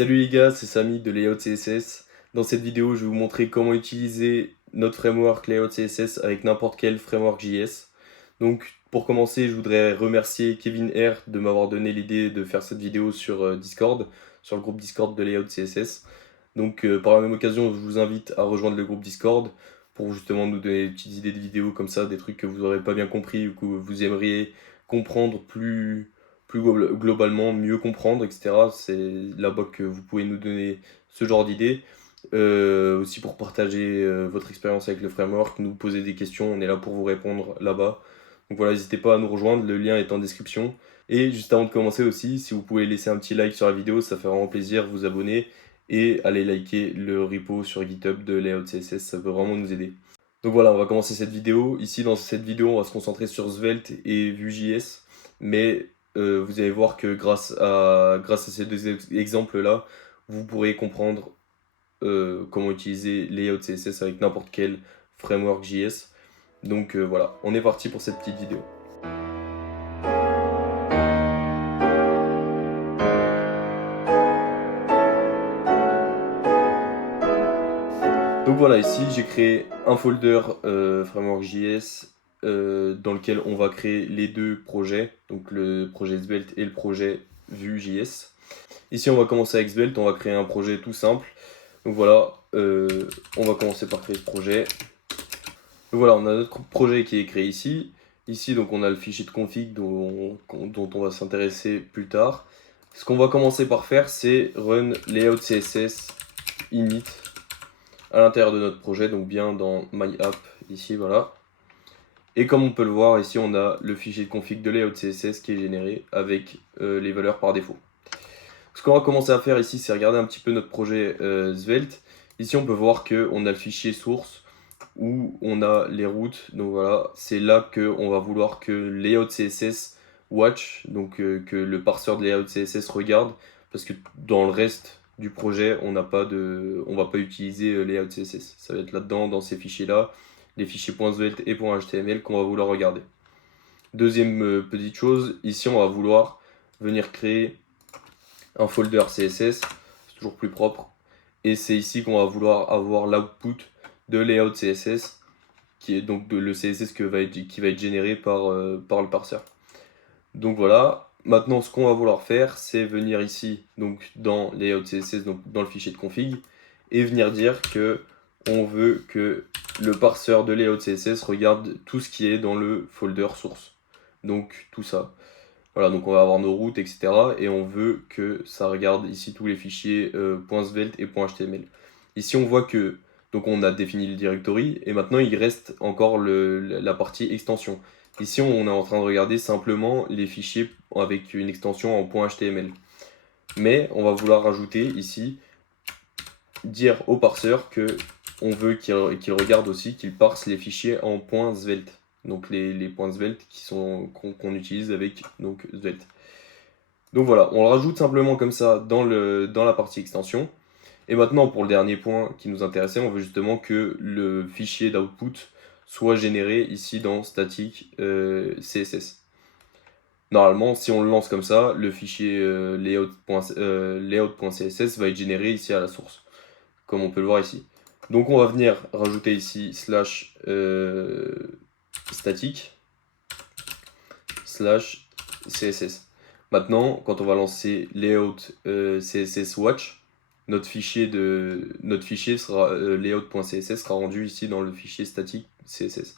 Salut les gars, c'est Samy de Layout CSS. Dans cette vidéo, je vais vous montrer comment utiliser notre framework Layout CSS avec n'importe quel framework JS. Donc pour commencer, je voudrais remercier Kevin R de m'avoir donné l'idée de faire cette vidéo sur Discord, sur le groupe Discord de Layout CSS. Donc par la même occasion, je vous invite à rejoindre le groupe Discord pour justement nous donner des petites idées de vidéos comme ça, des trucs que vous n'aurez pas bien compris ou que vous aimeriez comprendre plus globalement, mieux comprendre, etc. C'est là-bas que vous pouvez nous donner ce genre d'idées. Aussi pour partager votre expérience avec le framework, nous poser des questions, on est là pour vous répondre là-bas. Donc voilà, n'hésitez pas à nous rejoindre, le lien est en description. Et juste avant de commencer aussi, si vous pouvez laisser un petit like sur la vidéo, ça fait vraiment plaisir, vous abonner et aller liker le repo sur GitHub de Layout CSS, ça peut vraiment nous aider. Donc voilà, on va commencer cette vidéo. Ici, dans cette vidéo, on va se concentrer sur Svelte et Vue.js, mais vous allez voir que grâce à ces deux exemples-là, vous pourrez comprendre comment utiliser Layout CSS avec n'importe quel framework JS. Donc voilà, on est parti pour cette petite vidéo. Donc voilà, ici j'ai créé un folder framework JS dans lequel on va créer les deux projets, donc le projet Svelte et le projet Vue.js. Ici on va commencer avec Svelte, on va créer un projet tout simple. Donc voilà, on va commencer par créer ce projet. Donc voilà, on a notre projet qui est créé ici. Ici, donc on a le fichier de config dont on va s'intéresser plus tard. Ce qu'on va commencer par faire, c'est run layout CSS init à l'intérieur de notre projet, donc bien dans my app, ici, voilà. Et comme on peut le voir, ici, on a le fichier de config de layout CSS qui est généré avec les valeurs par défaut. Ce qu'on va commencer à faire ici, c'est regarder un petit peu notre projet Svelte. Ici, on peut voir qu'on a le fichier source où on a les routes. Donc voilà, c'est là qu'on va vouloir que layout CSS watch, donc que le parseur de layout CSS regarde, parce que dans le reste du projet, on va pas utiliser layout CSS. Ça va être là-dedans, dans ces fichiers-là, les fichiers .svelte et .html qu'on va vouloir regarder. Deuxième petite chose, ici on va vouloir venir créer un folder CSS, c'est toujours plus propre. Et c'est ici qu'on va vouloir avoir l'output de layout CSS, qui est donc le CSS qui va être généré par le parseur. Donc voilà, maintenant ce qu'on va vouloir faire, c'est venir ici, donc dans layout CSS, donc dans le fichier de config, et venir dire que on veut que le parseur de layout CSS regarde tout ce qui est dans le folder source. Donc tout ça. Voilà, donc on va avoir nos routes, etc. Et on veut que ça regarde ici tous les fichiers .svelte et .html. Ici, on voit que donc on a défini le directory et maintenant il reste encore la partie extension. Ici, on est en train de regarder simplement les fichiers avec une extension en .html. Mais on va vouloir rajouter ici, dire au parseur que on veut qu'il regarde aussi, qu'il parse les fichiers en .svelte. Donc les points svelte qu'on utilise avec donc svelte. Donc voilà, on le rajoute simplement comme ça dans la partie extension. Et maintenant, pour le dernier point qui nous intéressait, on veut justement que le fichier d'output soit généré ici dans static CSS. Normalement, si on le lance comme ça, le fichier layout.css va être généré ici à la source, comme on peut le voir ici. Donc on va venir rajouter ici slash static slash CSS. Maintenant, quand on va lancer layout CSS watch, notre fichier sera layout.css sera rendu ici dans le fichier statique CSS.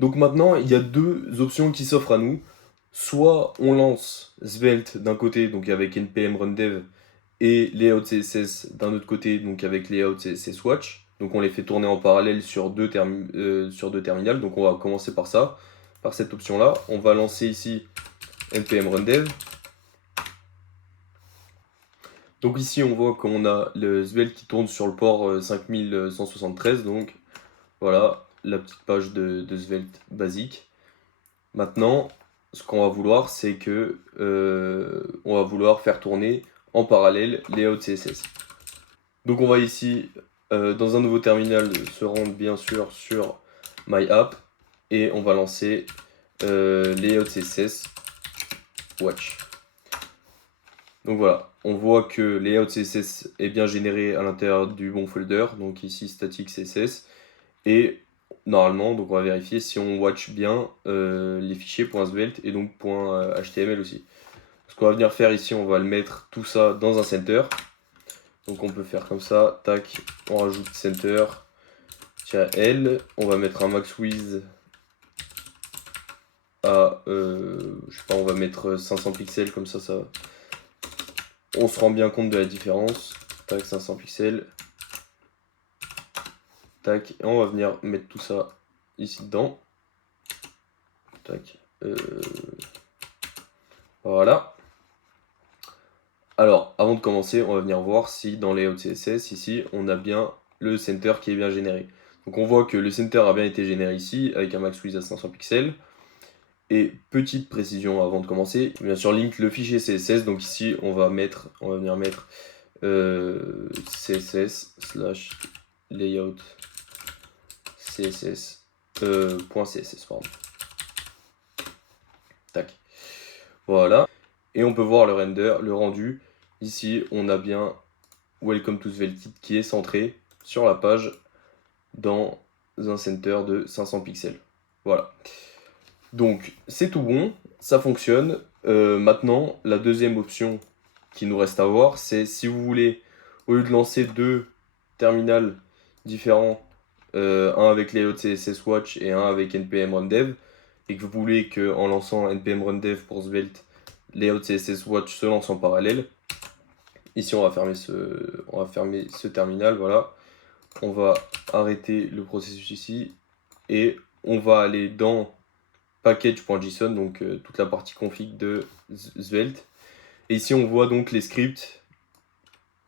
Donc maintenant, il y a deux options qui s'offrent à nous. Soit on lance Svelte d'un côté, donc avec npm run dev, et layout CSS d'un autre côté, donc avec layout CSS watch. Donc on les fait tourner en parallèle sur deux terminals. Donc on va commencer par ça, par cette option-là. On va lancer ici npm run dev. Donc ici on voit qu'on a le Svelte qui tourne sur le port 5173, donc voilà la petite page de Svelte basique. Maintenant, ce qu'on va vouloir, c'est que on va vouloir faire tourner en parallèle layout CSS. Donc on va ici dans un nouveau terminal se rendre bien sûr sur my app et on va lancer layout CSS watch. Donc voilà, on voit que layout CSS est bien généré à l'intérieur du bon folder, donc ici static CSS, et normalement, donc on va vérifier si on watch bien les fichiers .svelte et donc .html aussi. Ce qu'on va venir faire ici, on va le mettre tout ça dans un center. Donc on peut faire comme ça, tac, on rajoute center, tiens L, on va mettre un max width à, je sais pas, on va mettre 500 pixels, comme ça, on se rend bien compte de la différence. Tac, 500 pixels. Tac, et on va venir mettre tout ça ici dedans. Tac, voilà. Alors, avant de commencer, on va venir voir si dans Layout CSS, ici, on a bien le center qui est bien généré. Donc on voit que le center a bien été généré ici, avec un max width à 500 pixels. Et petite précision avant de commencer, bien sûr link le fichier CSS, donc ici on va venir mettre CSS slash layout CSS .css pardon. Tac. Voilà. Et on peut voir le render, le rendu. Ici on a bien Welcome to Svelte qui est centré sur la page dans un center de 500 pixels. Voilà. Donc c'est tout bon, ça fonctionne. Maintenant, la deuxième option qui nous reste à voir, c'est si vous voulez, au lieu de lancer deux terminals différents, un avec layout CSS Watch et un avec npm run dev, et que vous voulez qu'en lançant npm run dev pour Svelte, layout CSS Watch se lance en parallèle. Ici, on va fermer ce terminal, voilà. On va arrêter le processus ici et on va aller dans package.json, donc toute la partie config de Svelte. Et ici, on voit donc les scripts.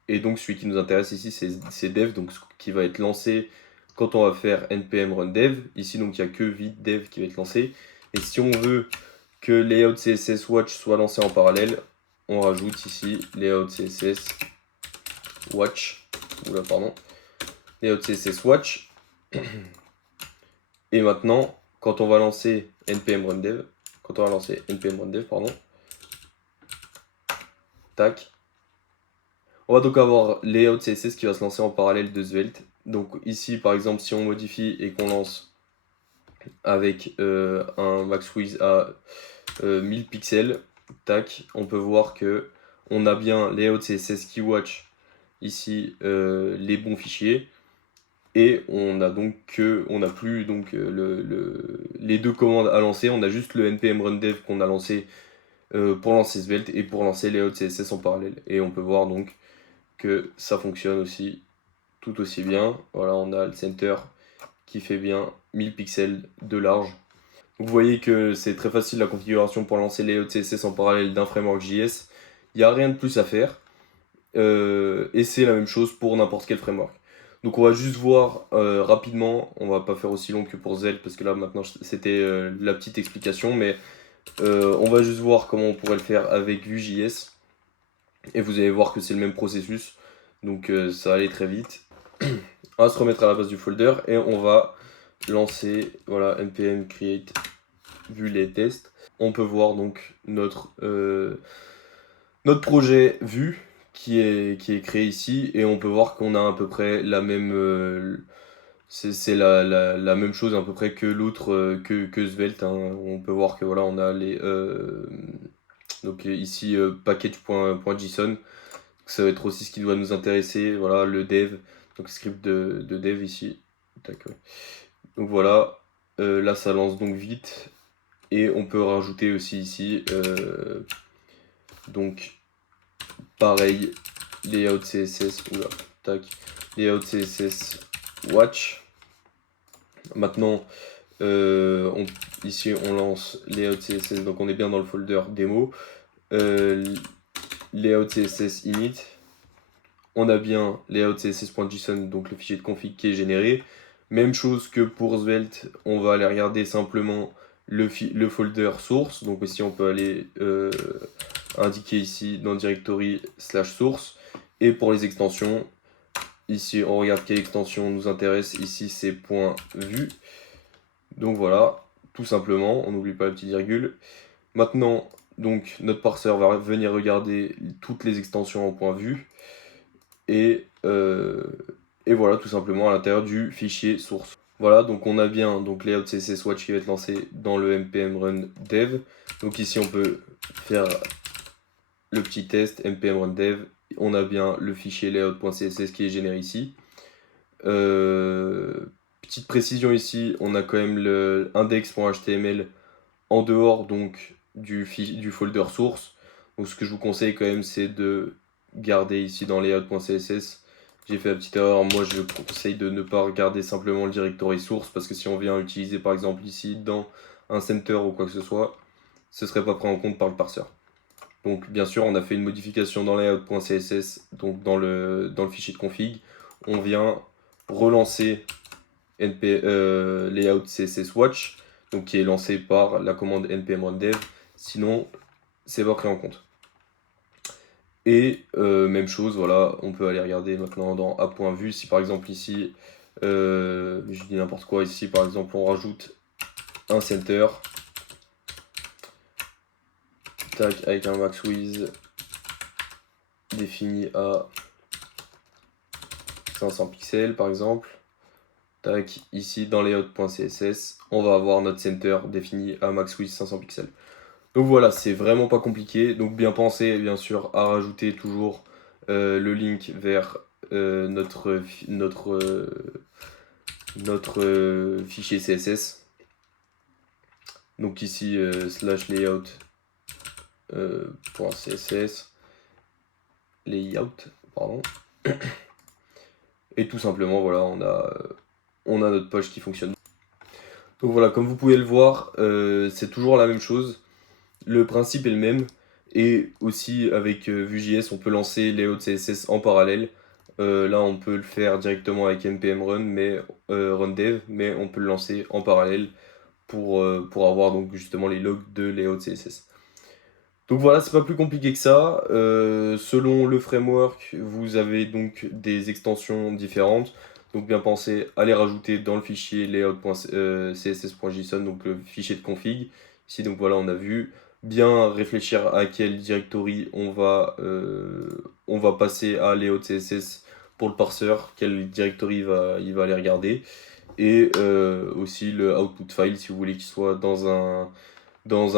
Et donc, celui qui nous intéresse ici, c'est dev, donc qui va être lancé quand on va faire npm run dev. Ici, donc, il n'y a que vite dev qui va être lancé. Et si on veut que layout CSS watch soit lancé en parallèle, on rajoute ici layout CSS watch. Oula, pardon. Layout CSS watch. Et maintenant, quand on va lancer npm run dev, tac, on va donc avoir layout CSS qui va se lancer en parallèle de Svelte. Donc ici, par exemple, si on modifie et qu'on lance avec un max width à 1000 pixels, tac, on peut voir que on a bien layout CSS qui watch ici les bons fichiers. Et on n'a plus donc les deux commandes à lancer, on a juste le npm run dev qu'on a lancé pour lancer Svelte et pour lancer layout CSS en parallèle. Et on peut voir donc que ça fonctionne aussi tout aussi bien. Voilà, on a le center qui fait bien 1000 pixels de large. Donc vous voyez que c'est très facile la configuration pour lancer layout CSS en parallèle d'un framework JS. Il n'y a rien de plus à faire. Et c'est la même chose pour n'importe quel framework. Donc on va juste voir rapidement, on va pas faire aussi long que pour Svelte parce que là maintenant c'était la petite explication, mais on va juste voir comment on pourrait le faire avec Vue.js. Et vous allez voir que c'est le même processus, donc ça va aller très vite. On va se remettre à la base du folder et on va lancer, voilà, npm create Vue les tests. On peut voir donc notre projet Vue qui est créé ici et on peut voir qu'on a à peu près la même c'est la même chose à peu près que l'autre que Svelte, hein. On peut voir que voilà, on a les donc ici package.json, ça va être aussi ce qui doit nous intéresser, voilà, le dev, donc script de dev ici. Tac, ouais. Donc voilà, là ça lance donc vite et on peut rajouter aussi ici donc pareil layout CSS, oula, tac, layout CSS watch. Maintenant ici on lance layout CSS, donc on est bien dans le folder démo, layout CSS init. On a bien layout css.json, donc le fichier de config qui est généré. Même chose que pour Svelte, on va aller regarder simplement le folder source. Donc ici on peut aller indiquer ici dans directory /source. Et pour les extensions, ici on regarde quelle extension nous intéresse. Ici c'est .vue. Donc voilà, tout simplement, on n'oublie pas la petite virgule. Maintenant, Donc notre parseur va venir regarder toutes les extensions en point vue et voilà tout simplement à l'intérieur du fichier source. Voilà, donc on a bien donc layout CSS Watch qui va être lancé dans le npm run dev. Donc ici on peut faire le petit test npm run dev. On a bien le fichier layout.css qui est généré ici. Petite précision ici, on a quand même le index.html en dehors donc du folder source. Donc ce que je vous conseille quand même, c'est de garder ici dans layout.css. J'ai fait la petite erreur, moi je conseille de ne pas regarder simplement le directory source, parce que si on vient utiliser par exemple ici dans un center ou quoi que ce soit, ce serait pas pris en compte par le parseur. Donc bien sûr on a fait une modification dans layout.css, donc dans le fichier de config, on vient relancer layout CSS watch, donc qui est lancé par la commande npm run dev, sinon c'est pas pris en compte. Et même chose, voilà, on peut aller regarder maintenant dans app.vue, si par exemple ici, je dis n'importe quoi, ici par exemple on rajoute un center, tac, avec un max width défini à 500 pixels par exemple. Tac, ici dans layout.css, on va avoir notre center défini à max width 500 pixels. Donc voilà, c'est vraiment pas compliqué. Donc bien penser bien sûr à rajouter toujours le link vers notre fichier CSS. Donc ici slash layout.css layout, pardon. Et tout simplement voilà, on a notre page qui fonctionne. Donc voilà, comme vous pouvez le voir, c'est toujours la même chose. Le principe est le même. Et aussi avec Vue.js, on peut lancer layout CSS en parallèle. Là, on peut le faire directement avec npm run, run dev, mais on peut le lancer en parallèle pour avoir donc justement les logs de layout CSS. Donc voilà, c'est pas plus compliqué que ça. Selon le framework, vous avez donc des extensions différentes. Donc bien penser à les rajouter dans le fichier layout.css.json, donc le fichier de config. Ici, donc voilà, on a vu. Bien réfléchir à quel directory on va passer à layout CSS pour le parseur, quel directory il va aller regarder. Et aussi le output file, si vous voulez qu'il soit dans un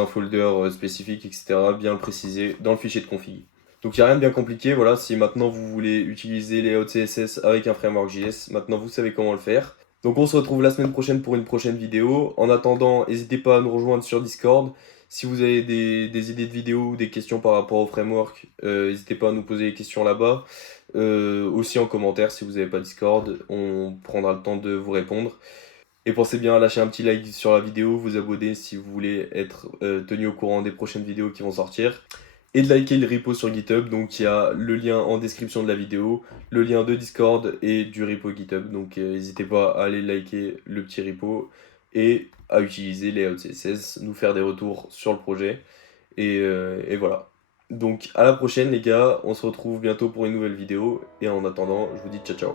folder spécifique, etc. Bien le préciser dans le fichier de config. Donc il n'y a rien de bien compliqué, voilà, si maintenant vous voulez utiliser layout CSS avec un framework JS, maintenant vous savez comment le faire. Donc on se retrouve la semaine prochaine pour une prochaine vidéo. En attendant, n'hésitez pas à nous rejoindre sur Discord. Si vous avez des idées de vidéos ou des questions par rapport au framework, n'hésitez pas à nous poser des questions là-bas. Aussi en commentaire, si vous n'avez pas Discord, on prendra le temps de vous répondre. Et pensez bien à lâcher un petit like sur la vidéo, vous abonner si vous voulez être tenu au courant des prochaines vidéos qui vont sortir. Et de liker le repo sur GitHub, donc il y a le lien en description de la vidéo, le lien de Discord et du repo GitHub. Donc n'hésitez pas à aller liker le petit repo et à utiliser Layout CSS, nous faire des retours sur le projet. Et voilà. Donc à la prochaine les gars, on se retrouve bientôt pour une nouvelle vidéo. Et en attendant, je vous dis ciao ciao.